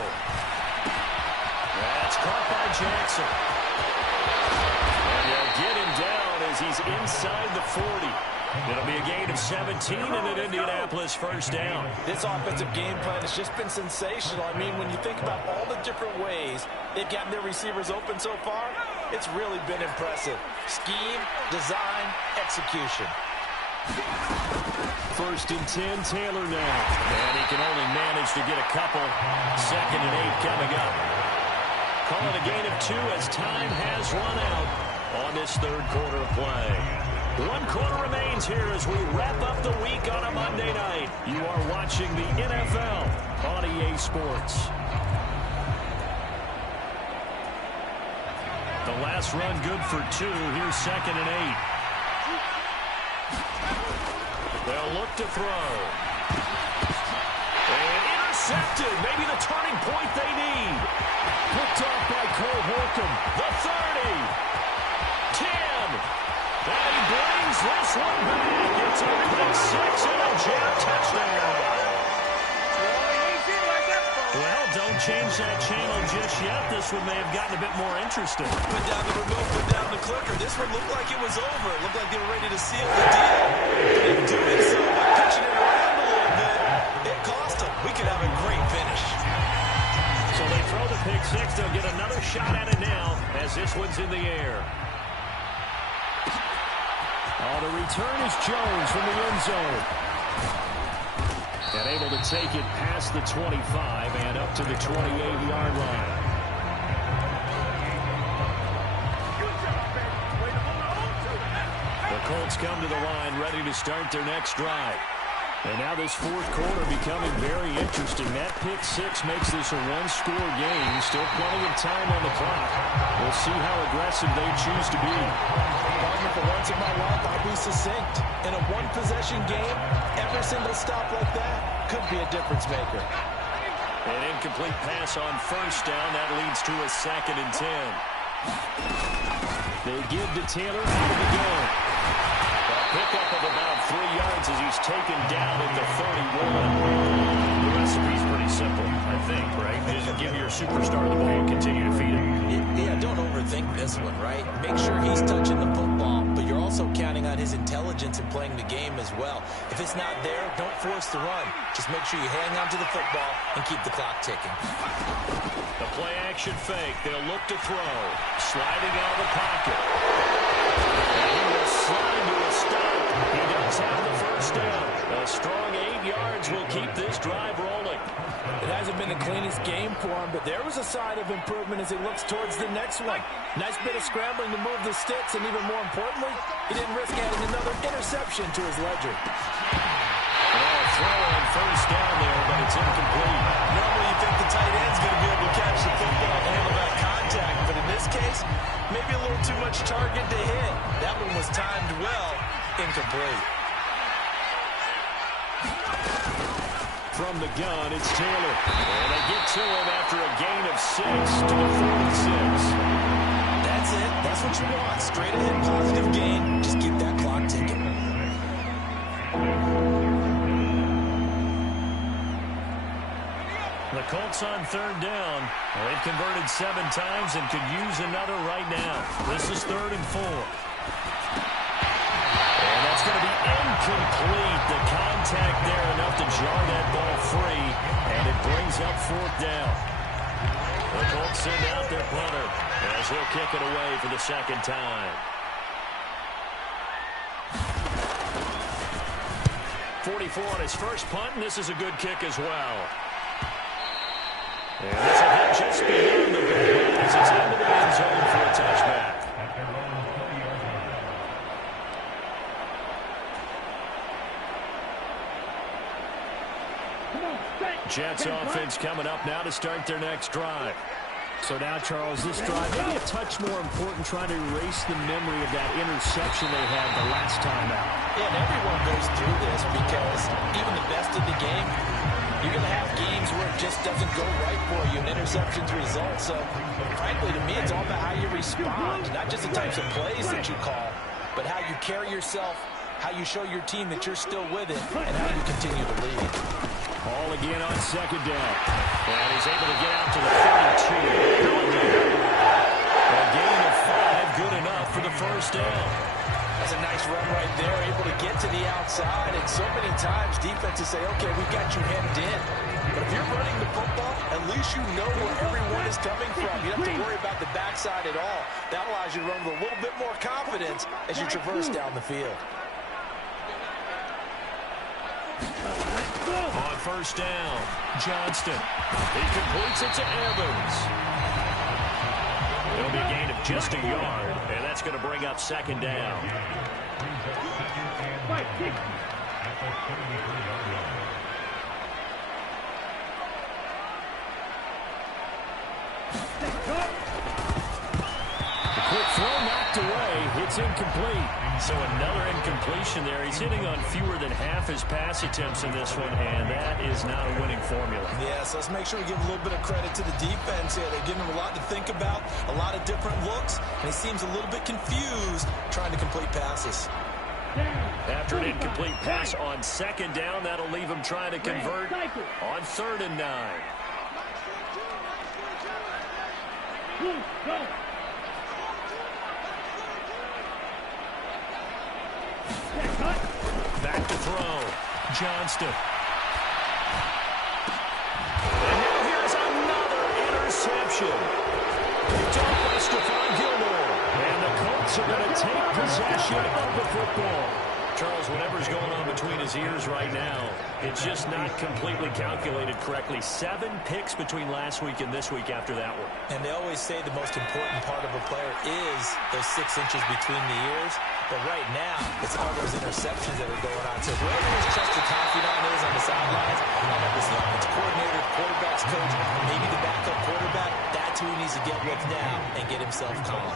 That's caught by Jackson. And they'll get him down as he's inside the 40. It'll be a gain of 17 and an Indianapolis first down. This offensive game plan has just been sensational. I mean, when you think about all the different ways they've gotten their receivers open so far, it's really been impressive. Scheme, design, execution. 1st and 10, Taylor now. And he can only manage to get a couple. 2nd and 8 coming up. Call it a gain of 2 as time has run out on this 3rd quarter of play. 1 quarter remains here as we wrap up the week on a Monday night. You are watching the NFL on EA Sports. The last run good for 2. Here's 2nd and 8. They'll look to throw. And intercepted. Maybe the turning point they need. Picked off by Cole Holcomb. The 30. 10. And he brings this one back. It's a pick 6 and a jam touchdown. Well, don't change that channel just yet. This one may have gotten a bit more interesting. Put down the remote, put down the clicker. This one looked like it was over. It looked like they were ready to seal the deal. And in doing so, by pitching it around a little bit, it cost them. We could have a great finish. So they throw the pick 6. They'll get another shot at it now as this one's in the air. Oh, the return is Jones from the end zone. And able to take it past the 25 and up to the 28-yard line. The Colts come to the line ready to start their next drive. And now this 4th quarter becoming very interesting. That pick 6 makes this a 1-score game. Still plenty of time on the clock. We'll see how aggressive they choose to be. and for once in my life, I'll be succinct. In a one-possession game, every single stop like that could be a difference maker. An incomplete pass on first down. That leads to a 2nd and 10. They give to Taylor out of the gun. A pickup of about 3 yards as he's taken down at the 31. The recipe's pretty simple, I think, right? Just give your superstar the ball and continue to feed him. Yeah, don't overthink this one, right? Make sure he's touching the football, but you're also counting on his intelligence in playing the game as well. If it's not there, don't force the run. Just make sure you hang on to the football and keep the clock ticking. The play-action fake. They'll look to throw. Sliding out of the pocket. And he will slide to a stop. He does have the first down. A strong 8 yards will keep this drive rolling. It hasn't been the cleanest game for him, but there was a sign of improvement as he looks towards the next one. Nice bit of scrambling to move the sticks, and even more importantly, he didn't risk adding another interception to his ledger. Throw on first down there, but it's incomplete. Normally you think the tight end's going to be able to catch the football and handle that contact, but in this case, maybe a little too much target to hit. That one was timed well, incomplete. From the gun, it's Taylor. And they get to him after a gain of 6 to the 46. That's it. That's what you want. Straight ahead positive gain. Just keep that clock ticking. The Colts on 3rd down. They've converted 7 times and could use another right now. This is 3rd and 4. And that's going to be incomplete. The contact there enough to jar that ball free, and it brings up 4th down. The Colts send out their punter as he'll kick it away for the 2nd time. 44 on his first punt, and this is a good kick as well. And it's a hit just beyond the goal as it's into the end zone for a touchback. Jets offense coming up now to start their next drive. So now, Charles, this drive maybe a touch more important, trying to erase the memory of that interception they had the last time out. Yeah, and everyone goes through this because even the best of the game, you're going to have games where it just doesn't go right for you, and interceptions result. So, frankly, to me, it's all about how you respond, not just the types of plays that you call, but how you carry yourself, how you show your team that you're still with it, and how you continue to lead. Ball again on 2nd down. And he's able to get out to the 32. A gain of 5, good enough for the first down. That's a nice run right there, able to get to the outside. And so many times defenses say, okay, we got you hemmed in. But if you're running the football, at least you know where everyone is coming from. You don't have to worry about the backside at all. That allows you to run with a little bit more confidence as you traverse down the field. On first down, Johnston. He completes it to Evans. It'll be a gain of just a yard, and that's going to bring up 2nd down. The quick throw knocked away. It's incomplete. So another incompletion there. He's hitting on fewer than half his pass attempts in this one, and that is not a winning formula. Yes, let's make sure we give a little bit of credit to the defense here. They're giving him a lot to think about, a lot of different looks, and he seems a little bit confused trying to complete passes. After an incomplete pass on 2nd down, that'll leave him trying to convert on 3rd and 9. Back to throw. Johnston. And now here's another interception. Picked off by Stephon Gilmore. And the Colts are going to take possession of the football. Charles, whatever's going on between his ears right now, it's just not completely calculated correctly. 7 picks between last week and this week after that one. And they always say the most important part of a player is those 6 inches between the ears. But right now, it's all those interceptions that are going on. So whoever his trusted confidant is on the sidelines, I don't know if it's the offensive coordinator, quarterback's coach, maybe the backup quarterback, that's who he needs to get with now and get himself calm.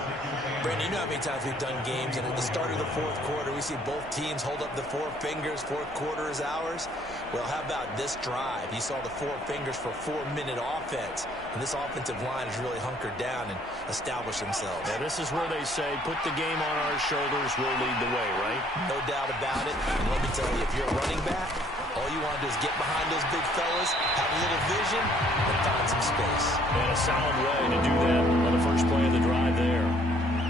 Brandon, you know how many times we've done games, and at the start of the fourth quarter, we see both teams hold up the four fingers, fourth quarter is ours. Well, how about this drive? You saw the four fingers for 4-minute offense, and this offensive line has really hunkered down and established themselves. Yeah, this is where they say, put the game on our shoulders, we'll lead the way, right? No doubt about it. And let me tell you, if you're a running back, all you want to do is get behind those big fellas, have a little vision, and find some space. And a solid way to do that on the first play of the drive there.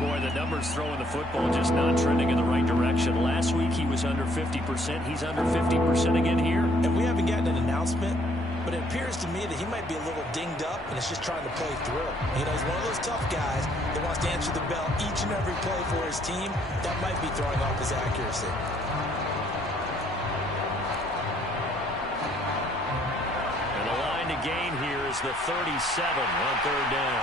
Boy, the numbers throwing the football just not trending in the right direction. Last week he was under 50%. He's under 50% again here. And we haven't gotten an announcement, but it appears to me that he might be a little dinged up and is just trying to play through. You know, he's one of those tough guys that wants to answer the bell each and every play for his team. That might be throwing off his accuracy. And the line to gain here is the 37 on third down.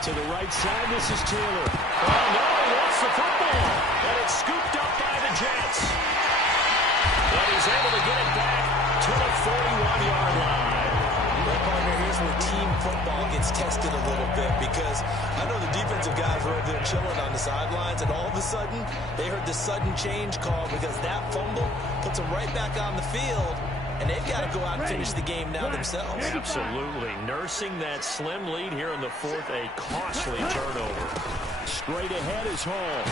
To the right side, this is Taylor. Oh, no, he lost the football. And it's scooped up by the Jets. And he's able to get it back to the 41-yard line. Well, partner, here's where team football gets tested a little bit, because I know the defensive guys were over there chilling on the sidelines, and all of a sudden, they heard the sudden change call because that fumble puts them right back on the field. And they've got to go out and finish the game now themselves. Absolutely. Nursing that slim lead here in the fourth, a costly turnover. Straight ahead is Hall.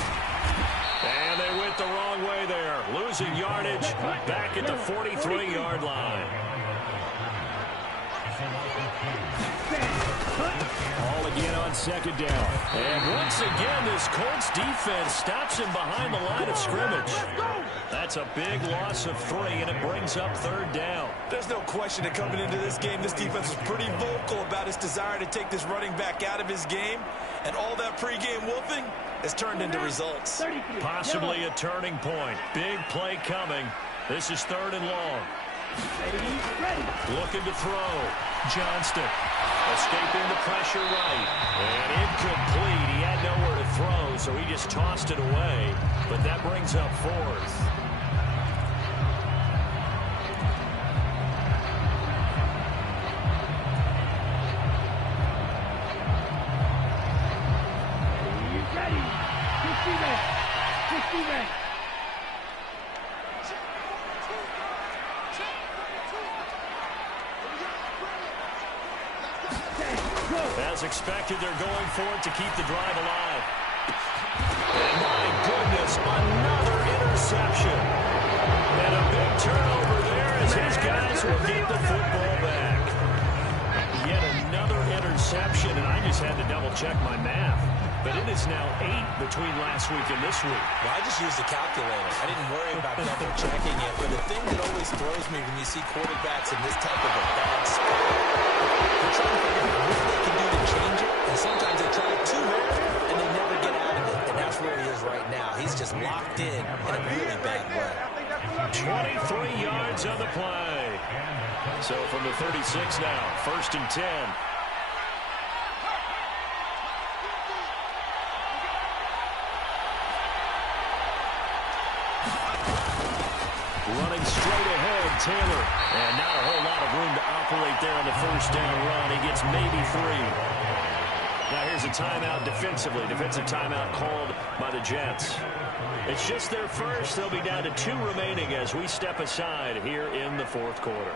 And they went the wrong way there. Losing yardage back at the 43-yard line. Hall again on second down. And once again, this Colts defense stops him behind the line of scrimmage. That's a big loss of 3, and it brings up third down. There's no question that coming into this game, this defense was pretty vocal about its desire to take this running back out of his game. And all that pregame wolfing has turned into results. Possibly a turning point. Big play coming. This is third and long. Looking to throw. Johnston escaping the pressure right. And incomplete. He had nowhere to throw, so he just tossed it away. But that brings up fourth. He's ready. 60 ready. 60 ready. As expected, they're going for it to keep the drive alive. And my goodness, another interception. And a big turnover there as his guys will get the football back. Yet another interception, and I just had to double-check my math. But it is now 8 between last week and this week. Well, I just used a calculator. I didn't worry about double-checking it. But the thing that always throws me when you see quarterbacks in this type of a bad spot, they're trying to figure out what they can do to change it. And sometimes they try too hard, and they never get out of it. And that's where he is right now. He's just locked in a really bad way. 23 yards on the play. So from the 36 now, 1st and 10. Running straight ahead, Taylor. And not a whole lot of room to operate there on the first down run. He gets maybe 3. Now here's a timeout defensively. Defensive timeout called by the Jets. It's just their first. They'll be down to 2 remaining as we step aside here in the fourth quarter.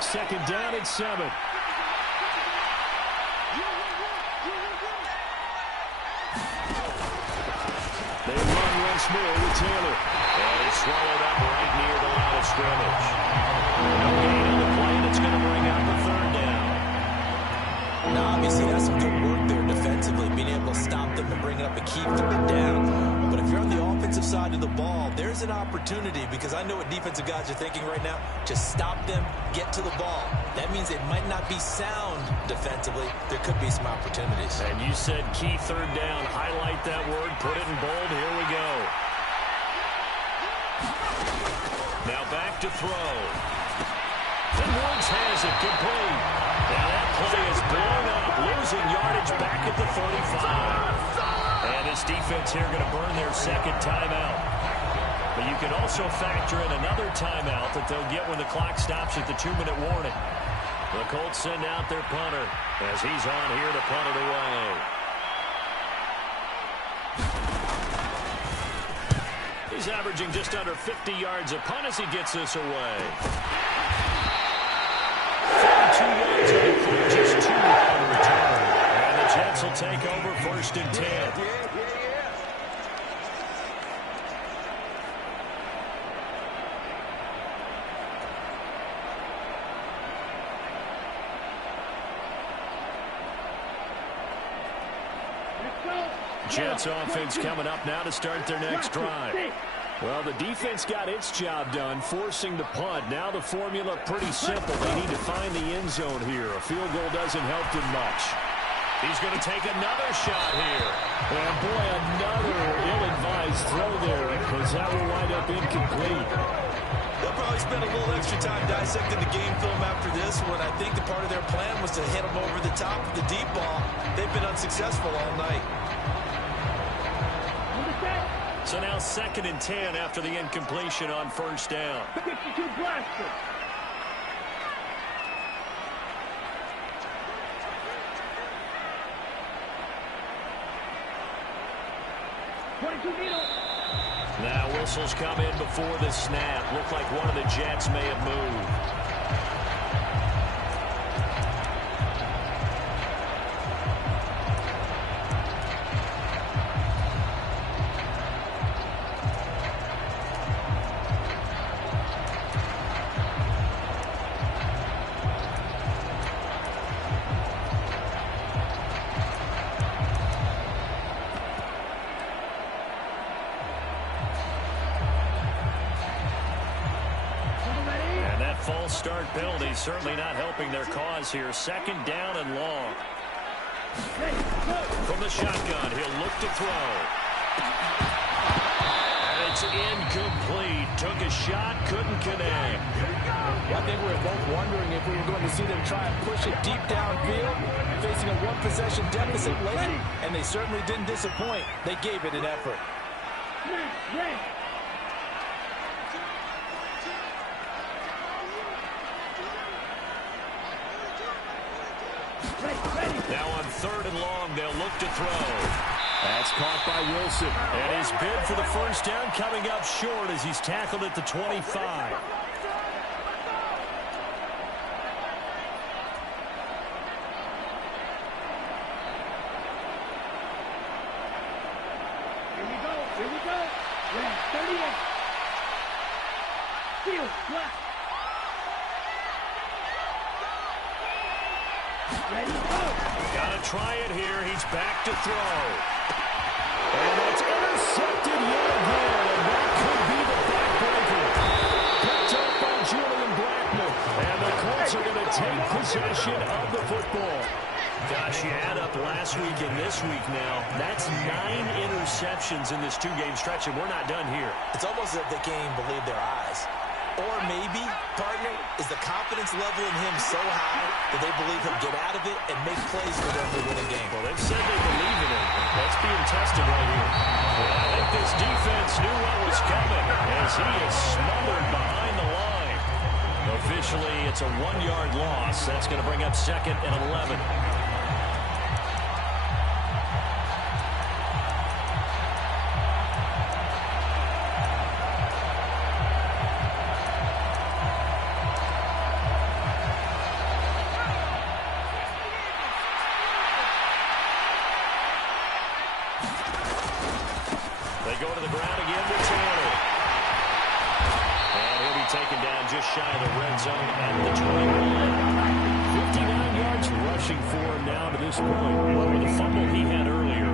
Second down at 7. They run once more with Taylor. And he's swallowed up right near the line of scrimmage. No gain on the play, and it's going to bring up a third down. Now, obviously, that's some good work there defensively, being able to stop them and bring it up and keep them down. But if you're on the offensive side of the ball, there's an opportunity, because I know what defensive guys are thinking right now. Just stop them, get to the ball. That means it might not be sound defensively. There could be some opportunities. And you said key third down. Highlight that word. Put it in bold. Here we go. Now back to throw. And Edwards has it complete. Now that play is blown up, losing yardage back at the 35. And this defense here going to burn their second timeout. But you can also factor in another timeout that they'll get when the clock stops at the 2-minute warning. The Colts send out their punter as he's on here to punt it away. He's averaging just under 50 yards a punt as he gets this away. 42 yards on the punt, just 2 on the return. And the Jets will take over 1st and 10. Jets offense coming up now to start their next drive. Well, the defense got its job done, forcing the punt. Now the formula pretty simple. They need to find the end zone here. A field goal doesn't help them much. He's going to take another shot here. And boy, another ill-advised throw there, because that will wind up incomplete. They'll probably spend a little extra time dissecting the game film after this one. I think the part of their plan was to hit them over the top of the deep ball. They've been unsuccessful all night. So now 2nd and 10 after the incompletion on 1st down. 52 blaster. Now whistles come in before the snap. Looked like one of the Jets may have moved. False start penalty certainly not helping their cause here. 2nd down and long. From the shotgun, he'll look to throw. And it's incomplete. Took a shot, couldn't connect. I think we were both wondering if we were going to see them try and push it deep downfield, facing a 1-possession deficit late, and they certainly didn't disappoint. They gave it an effort. Now on 3rd and long, they'll look to throw. That's caught by Wilson. And his bid for the 1st down coming up short as he's tackled at the 25. Here we go. Red 38. Field left. Ready, go. Gotta try it here. He's back to throw. And that's intercepted yet again. And that could be the backbreaker. Picked up by Julian Blackmon. And the Colts are going to take possession of the football. Gosh, you add up last week and this week now. That's 9 interceptions in this 2-game stretch, and we're not done here. It's almost as if they can't even believe their eyes. Or maybe, partner, is the confidence level in him so high that they believe he'll get out of it and make plays for them to win a game. Well, they've said they believe in him. That's being tested right here. Well, I think this defense knew what was coming as he is smothered behind the line. Officially, it's a 1-yard loss. That's going to bring up 2nd and 11. They go to the ground again with Taylor. And he'll be taken down just shy of the red zone at the 21. 59 yards rushing for him now to this point. Well, with the fumble he had earlier,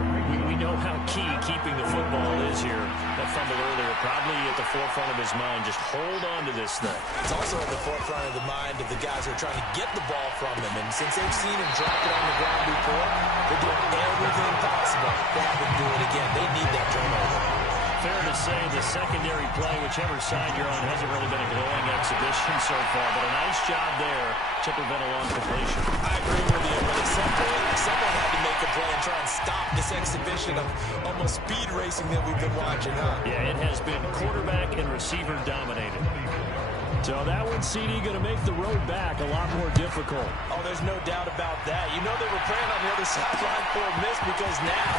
we know how key keeping the football is here. That fumble earlier probably at the forefront of his mind. Just hold on to this thing. It's also at the forefront of the mind of the guys who are trying to get the ball from him. And since they've seen him drop it on the ground before, they're doing everything possible to have him do it again. They need that turnover. fair to say the secondary play, whichever side you're on, hasn't really been a glowing exhibition so far, but a nice job there to prevent a long completion. I agree with you, but at some point, someone had to make a play and try and stop this exhibition of almost speed racing that we've been watching, huh? Yeah, it has been quarterback and receiver dominated. So that one, CD, going to make the road back a lot more difficult. Oh, there's no doubt about that. You know they were praying on the other sideline for a miss because now,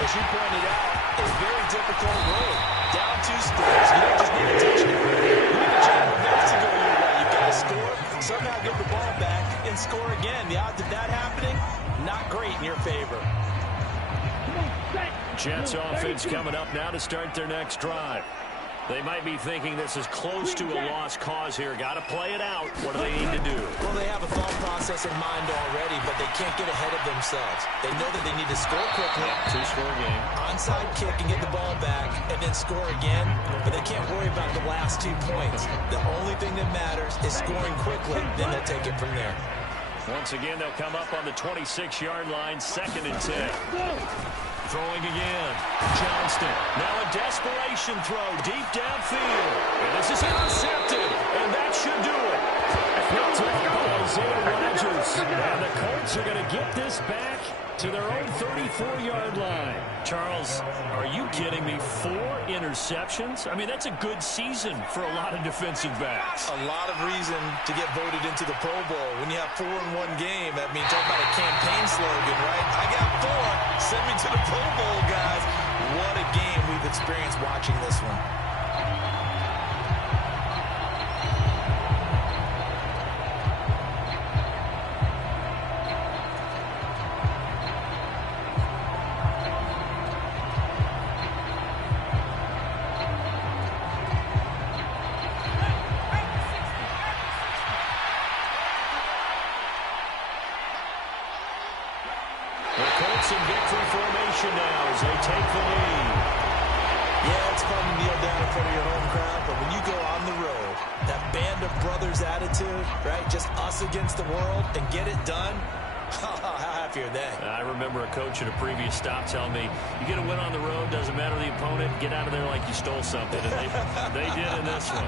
as you pointed out, a very difficult road. Down 2 scores. You don't just need a touchdown. You need a chain of events to go your way. You've got to score, somehow get the ball back, and score again. The odds of that happening, not great in your favor. Jets offense coming up now to start their next drive. They might be thinking this is close to a lost cause here. Got to play it out. What do they need to do? Well, they have a thought process in mind already, but they can't get ahead of themselves. They know that they need to score quickly. 2-score game. Onside kick and get the ball back and then score again, but they can't worry about the last 2 points. The only thing that matters is scoring quickly, then they'll take it from there. Once again, they'll come up on the 26-yard line, 2nd and 10. Throwing again. Johnston. Now a desperation throw deep downfield. And this is intercepted. And that should do it. Picked up by Isaiah Rodgers. And the Colts are going to get this back to their own 34-yard line. Charles, are you kidding me? 4 interceptions? I mean, that's a good season for a lot of defensive backs. A lot of reason to get voted into the Pro Bowl. When you have 4 in one game, that means talk about a campaign slogan, right? I got 4. Send me to the Pro Bowl, guys. What a game we've experienced watching this one. In victory formation now as they take the lead. Yeah, it's fun to kneel down in front of your home crowd, but when you go on the road, that band of brothers attitude, right? Just us against the world and get it done. How happy are they? I remember a coach at a previous stop telling me, you get a win on the road, doesn't matter the opponent, get out of there like you stole something. And they did in this one.